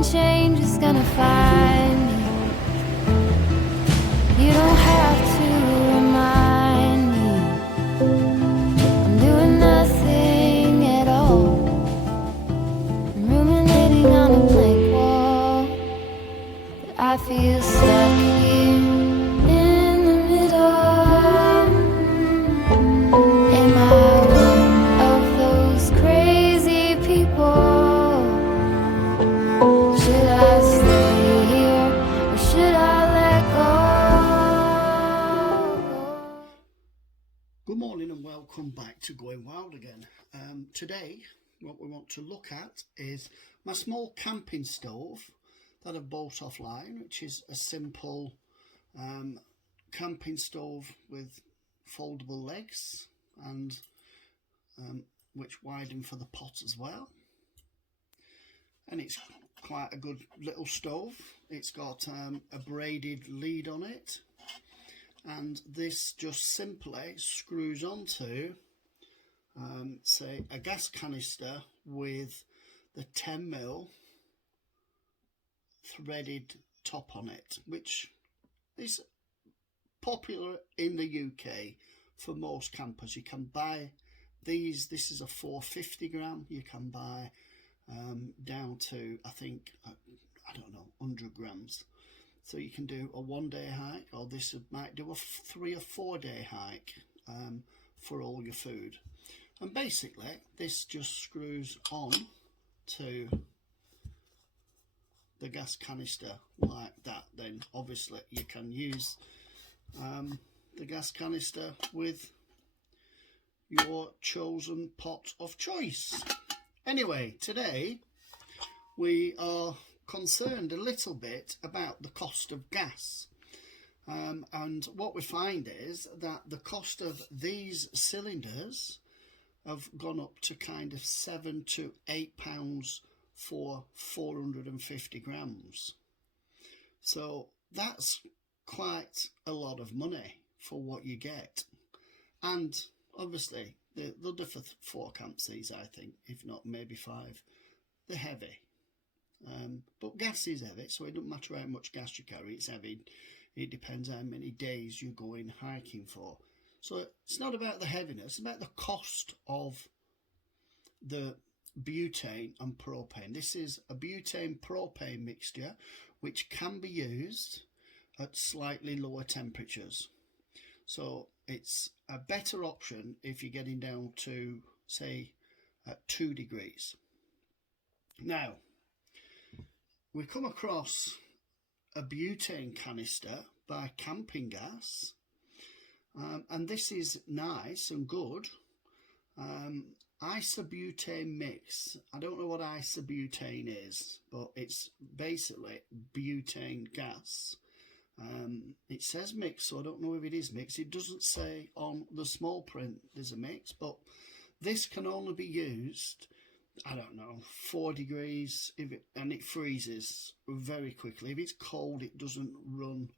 and change is gonna find me. You don't have to remind me. I'm doing nothing at all. I'm ruminating on a blank wall. But I feel stuck here in the middle. Am I one of those crazy people? Should I stay here or should I let go? Good morning and welcome back to Going Wild again. Today what we want to look at is my small camping stove that I've bought offline, which is a simple camping stove with foldable legs and which widen for the pot as well. And it's quite a good little stove. It's got a braided lead on it, and this just simply screws onto say a gas canister with the 10mm threaded top on it, which is popular in the UK for most campers. You can buy these. This is a 450 gram. You can buy down to, I think, I don't know, 100 grams. So you can do a 1-day hike, or this might do a 3 or 4 day hike for all your food. And basically this just screws on to the gas canister like that. Then obviously you can use the gas canister with your chosen pot of choice. Anyway, today we are concerned a little bit about the cost of gas, and what we find is that the cost of these cylinders have gone up to kind of £7 to £8 for 450 grams. So that's quite a lot of money for what you get. And obviously they'll differ 4 camps these, I think, if not maybe 5. They're heavy. But gas is heavy, so it doesn't matter how much gas you carry, it's heavy. It depends how many days you're going hiking for. So it's not about the heaviness, it's about the cost of the butane and propane. This is a butane propane mixture which can be used at slightly lower temperatures. So it's a better option if you're getting down to, say, at 2 degrees. Now, we come across a butane canister by Camping Gas, and this is nice and good. Isobutane mix. I don't know what isobutane is, but it's basically butane gas. It says mix, so I don't know if it is mixed. It doesn't say on the small print there's a mix, but this can only be used, I don't know, 4 degrees, and it freezes very quickly. If it's cold, it doesn't run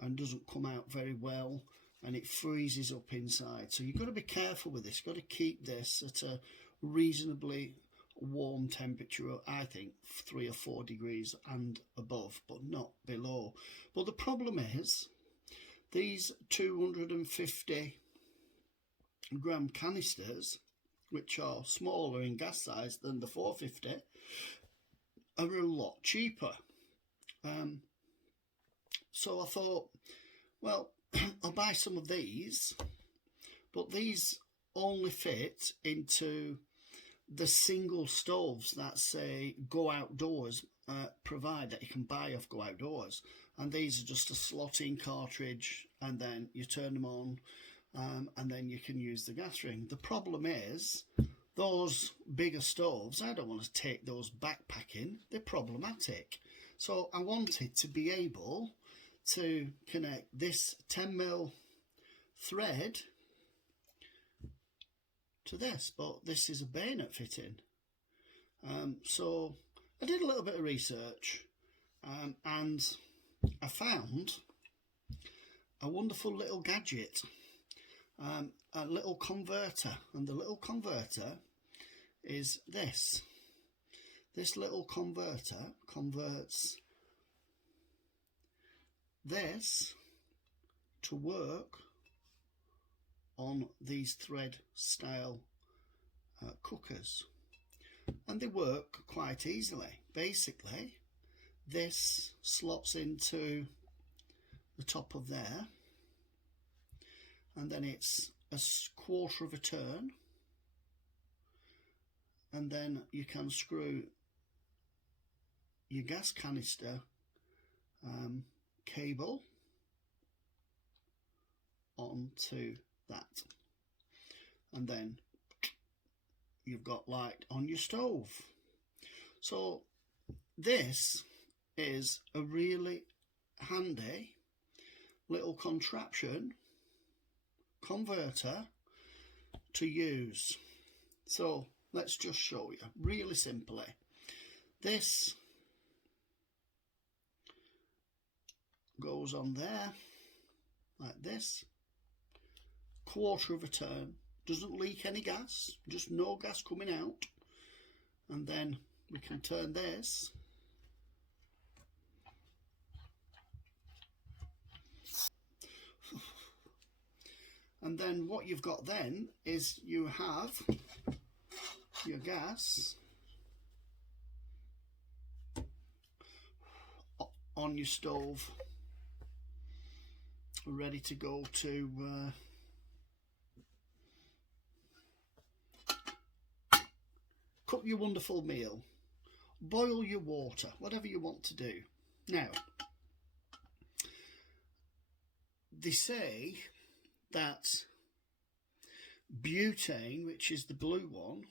and doesn't come out very well, and it freezes up inside. So you've got to be careful with this. You've got to keep this at a reasonably warm temperature, I think 3 or 4 degrees and above, but not below. But the problem is these 250 gram canisters, which are smaller in gas size than the 450, are a lot cheaper. So I thought, well, I'll buy some of these, but these only fit into the single stoves that say Go Outdoors provide, that you can buy off Go Outdoors, and these are just a slot-in cartridge, and then you turn them on, and then you can use the gas ring. The problem is those bigger stoves, I don't want to take those backpacking, they're problematic. So I wanted to be able to connect this 10mm thread to this, but this is a bayonet fitting. So I did a little bit of research, and I found a wonderful little gadget, a little converter, and the little converter is this. This little converter converts this to work on these thread style cookers, and they work quite easily. Basically, this slots into the top of there, and then it's a quarter of a turn, and then you can screw your gas canister cable onto that, and then you've got light on your stove. So this is a really handy little contraption converter to use. So let's just show you really simply. This goes on there like this, quarter of a turn, doesn't leak any gas, just no gas coming out, and then we can turn this and then what you've got then is you have your gas on your stove ready to go to cook your wonderful meal, boil your water, whatever you want to do. Now, they say that butane, which is the blue one,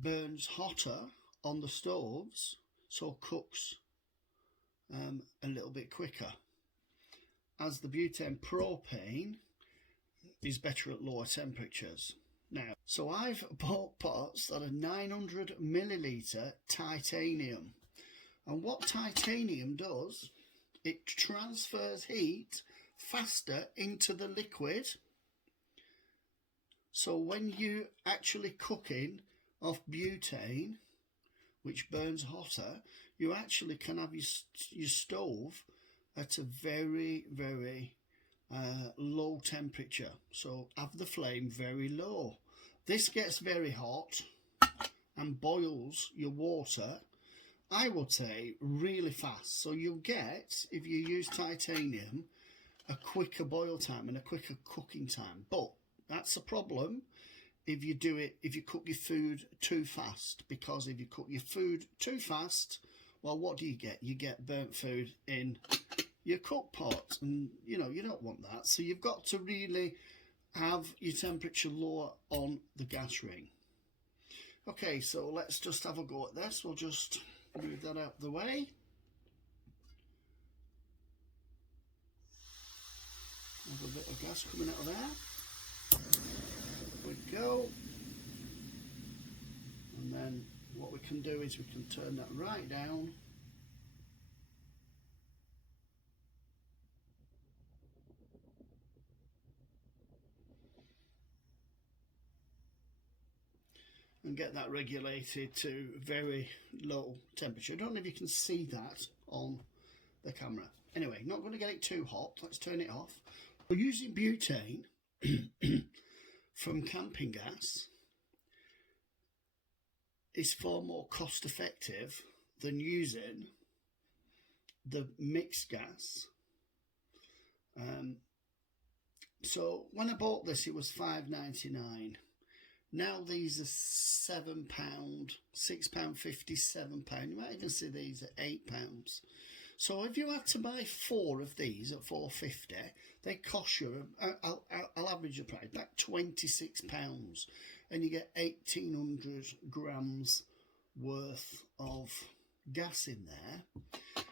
burns hotter on the stoves, so cooks a little bit quicker, as the butane propane is better at lower temperatures. Now, so I've bought pots that are 900 milliliter titanium, and what titanium does, it transfers heat faster into the liquid. So when you actually cooking off butane, which burns hotter, you actually can have your stove at a very, very low temperature. So have the flame very low. This gets very hot and boils your water, I would say, really fast. So you'll get, if you use titanium, a quicker boil time and a quicker cooking time. But that's a problem if you cook your food too fast, because if you cook your food too fast, well, what do? You get burnt food in your cook pot, and you don't want that. So you've got to really have your temperature lower on the gas ring. Okay, so let's just have a go at this. We'll just move that out of the way. Have a bit of gas coming out of there. There we go. And then what we can do is we can turn that right down. And get that regulated to very low temperature. I don't know if you can see that on the camera. Anyway, not going to get it too hot. Let's turn it off. We're using butane from camping gas. Is far more cost effective than using the mixed gas. So when I bought this, it was £5.99. Now these are £7, £6.50, £7. You might even see these at £8. So if you had to buy 4 of these at £4.50, they cost you, I'll average the price, about £26, and you get 1,800 grams worth of gas in there.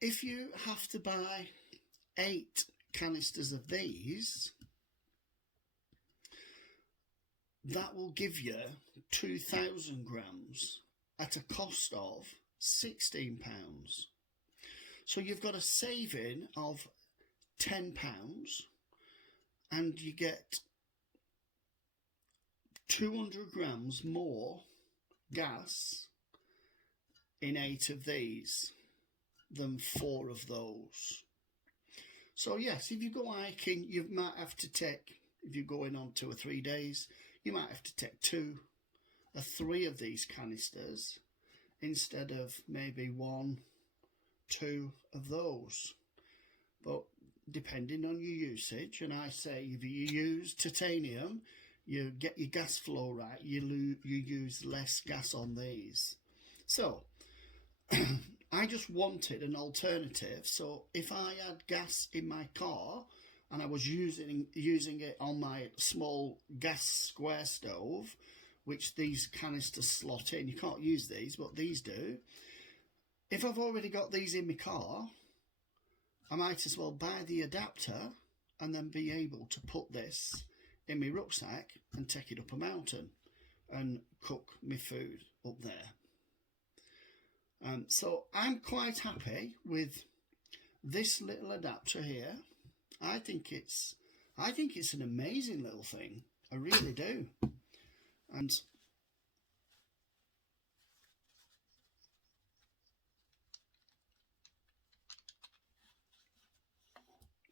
If you have to buy 8 canisters of these, that will give you 2,000 grams at a cost of £16. So you've got a saving of £10, and you get 200 grams more gas in 8 of these than 4 of those. So yes, if you go hiking, you might have to take, if you're going on 2 or 3 days, you might have to take 2 or 3 of these canisters instead of maybe 1, 2 of those. But depending on your usage, and I say if you use titanium, you get your gas flow right, you use less gas on these. So I just wanted an alternative. So if I had gas in my car and I was using it on my small gas square stove, which these canisters slot in, you can't use these, but these do. If I've already got these in my car, I might as well buy the adapter and then be able to put this in my rucksack and take it up a mountain and cook my food up there. So I'm quite happy with this little adapter here. I think it's an amazing little thing. I really do. And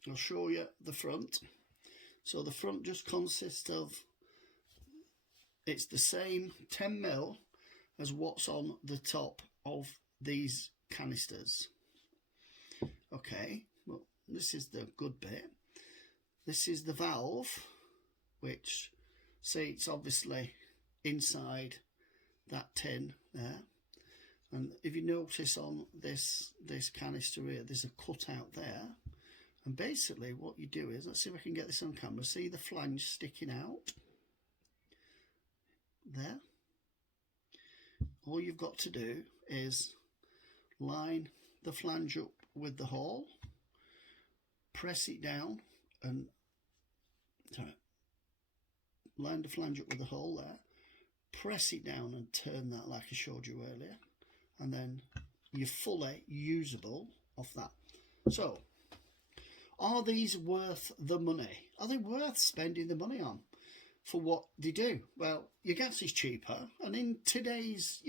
I'll show you the front. So the front just consists of, it's the same 10mm as what's on the top of these canisters. Okay, well, this is the good bit. This is the valve, which, see, it's obviously inside that tin there. And if you notice on this canister here, there's a cutout there. And basically what you do is, let's see if I can get this on camera, see the flange sticking out there? All you've got to do is line the flange up with the hole, press it down and line the flange up with the hole there, press it down and turn that like I showed you earlier, and then you're fully usable off that. So, are these worth the money? Are they worth spending the money on for what they do? Well, your gas is cheaper, and in today's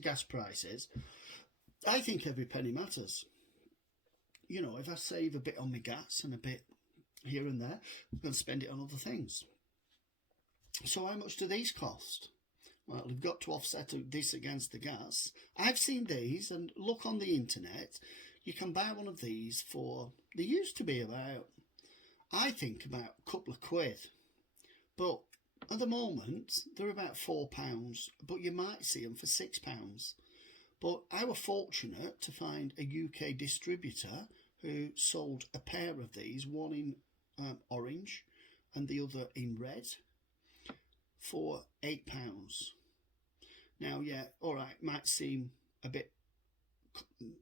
gas prices, I think every penny matters. You know, if I save a bit on my gas and a bit here and there, I'm going to spend it on other things. So how much do these cost? Well, we've got to offset this against the gas. I've seen these, and look on the internet, you can buy one of these for, they used to be about, I think about a couple of quid. But at the moment, they're about £4, but you might see them for £6. But I was fortunate to find a UK distributor who sold a pair of these, one in orange and the other in red, for £8. Now, yeah, all right, might seem a bit,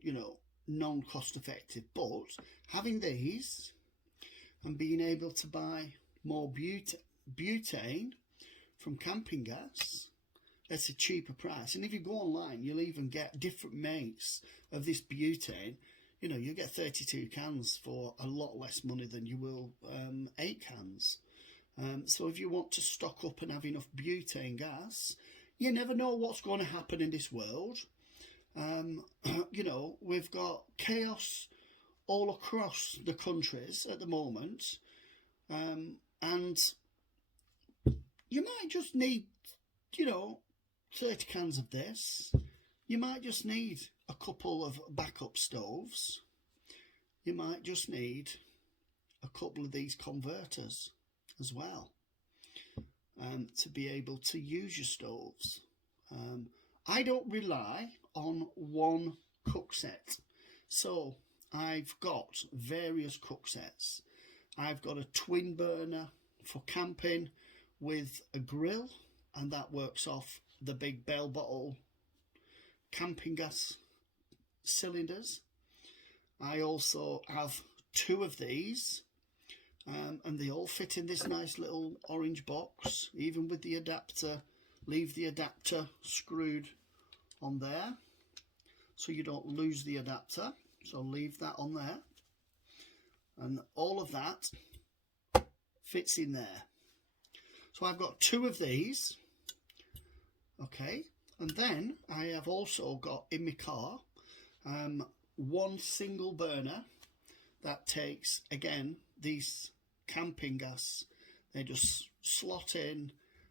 you know, non-cost effective, but having these and being able to buy more butane from camping gas at a cheaper price, and if you go online, you'll even get different mates of this butane. You know, you get 32 cans for a lot less money than you will 8 cans. So if you want to stock up and have enough butane gas, you never know what's going to happen in this world. You know, we've got chaos all across the countries at the moment, and you might just need, you know, 30 cans of this. You might just need a couple of backup stoves. You might just need a couple of these converters as well, to be able to use your stoves. I don't rely on one cook set, so I've got various cook sets. I've got a twin burner for camping with a grill, and that works off the big bell bottle camping gas cylinders. I also have 2 of these, and they all fit in this nice little orange box, even with the adapter. Leave the adapter screwed on there so you don't lose the adapter, so leave that on there, and all of that fits in there. So I've got 2 of these, okay, And then I have also got in my car one single burner that takes, again, these camping gas. They just slot in,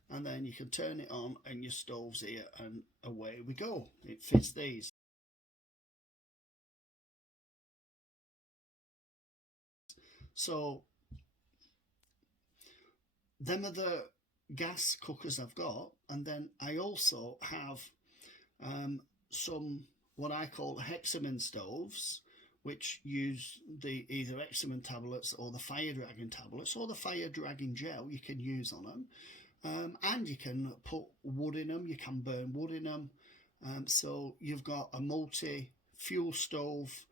and then you can turn it on and your stove's here, and away we go. It fits these. So them are the gas cookers I've got, and then I also have some what I call Hexamin stoves, which use the either Hexamin tablets or the Fire Dragon tablets or the Fire Dragon gel you can use on them, and you can put wood in them, you can burn wood in them, so you've got a multi-fuel stove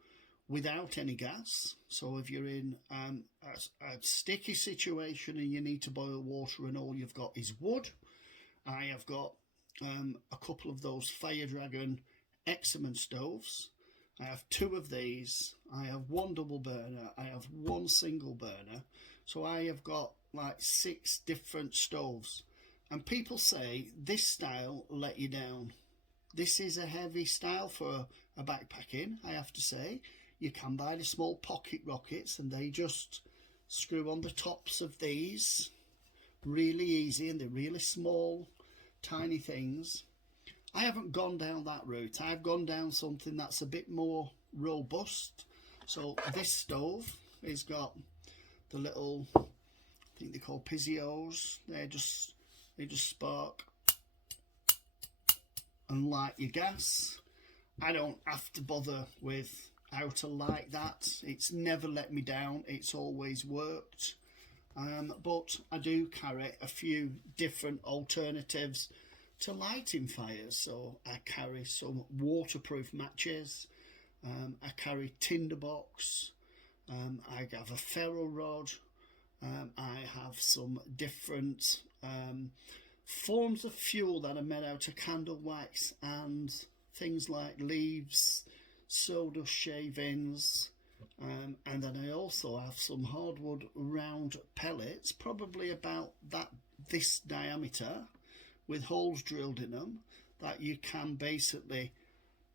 without any gas. So if you're in a sticky situation and you need to boil water and all you've got is wood, I have got a couple of those Fire Dragon Hexamin stoves. I have 2 of these. I have 1 double burner. I have 1 single burner. So I have got like 6 different stoves. And people say this style let you down. This is a heavy style for a backpacking, I have to say. You can buy the small pocket rockets and they just screw on the tops of these. Really easy, and they're really small, tiny things. I haven't gone down that route. I've gone down something that's a bit more robust. So this stove has got the little, I think they're called Pizzios. They just spark and light your gas. I don't have to bother with how to light that. It's never let me down. It's always worked. But I do carry a few different alternatives to lighting fires. So I carry some waterproof matches. I carry tinderbox. I have a ferro rod. I have some different forms of fuel that are made out of candle wax and things like leaves, sawdust shavings, and then I also have some hardwood round pellets, probably about this diameter, with holes drilled in them, that you can basically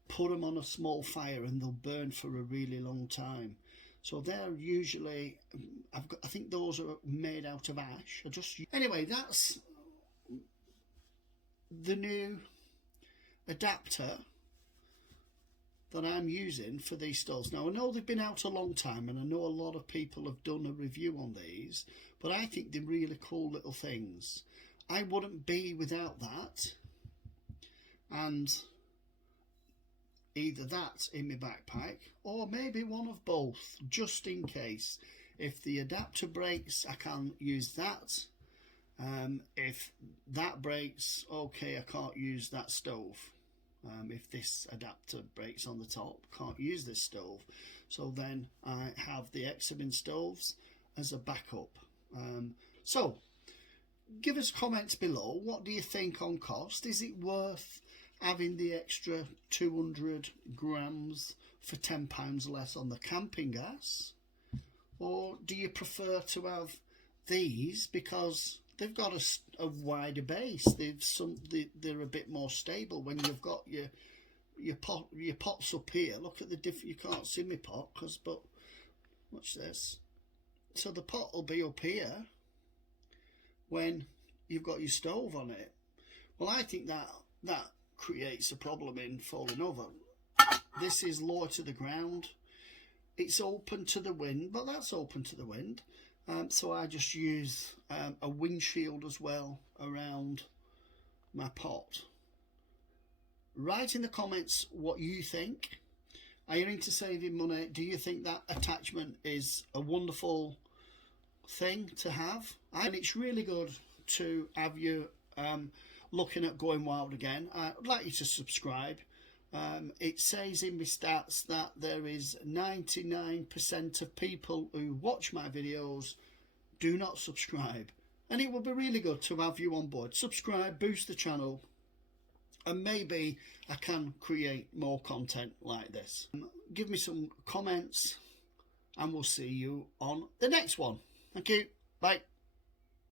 put them on a small fire and they'll burn for a really long time. So they're usually, I think those are made out of ash. Anyway, that's the new adapter that I'm using for these stoves. Now I know they've been out a long time and I know a lot of people have done a review on these, but I think they're really cool little things. I wouldn't be without that, and either that in my backpack or maybe one of both, just in case. If the adapter breaks, I can use that. If that breaks, okay, I can't use that stove. If this adapter breaks on the top, can't use this stove. So then I have the Hexamin stoves as a backup. So give us comments below. What do you think on cost? Is it worth having the extra 200 grams for £10 less on the camping gas? Or do you prefer to have these because they've got a wider base? They're a bit more stable. When you've got your pots up here, look at the different. You can't see my pot but watch this. So the pot will be up here when you've got your stove on it. Well, I think that creates a problem in falling over. This is lower to the ground. It's open to the wind, but that's open to the wind. So I just use a windshield as well around my pot. Write in the comments what you think. Are you into saving money? Do you think that attachment is a wonderful thing to have? And it's really good to have you looking at going wild again. I'd like you to subscribe. It says in my stats that there is 99% of people who watch my videos do not subscribe, and it would be really good to have you on board. Subscribe, boost the channel, and maybe I can create more content like this. Give me some comments and we'll see you on the next one. Thank you. Bye.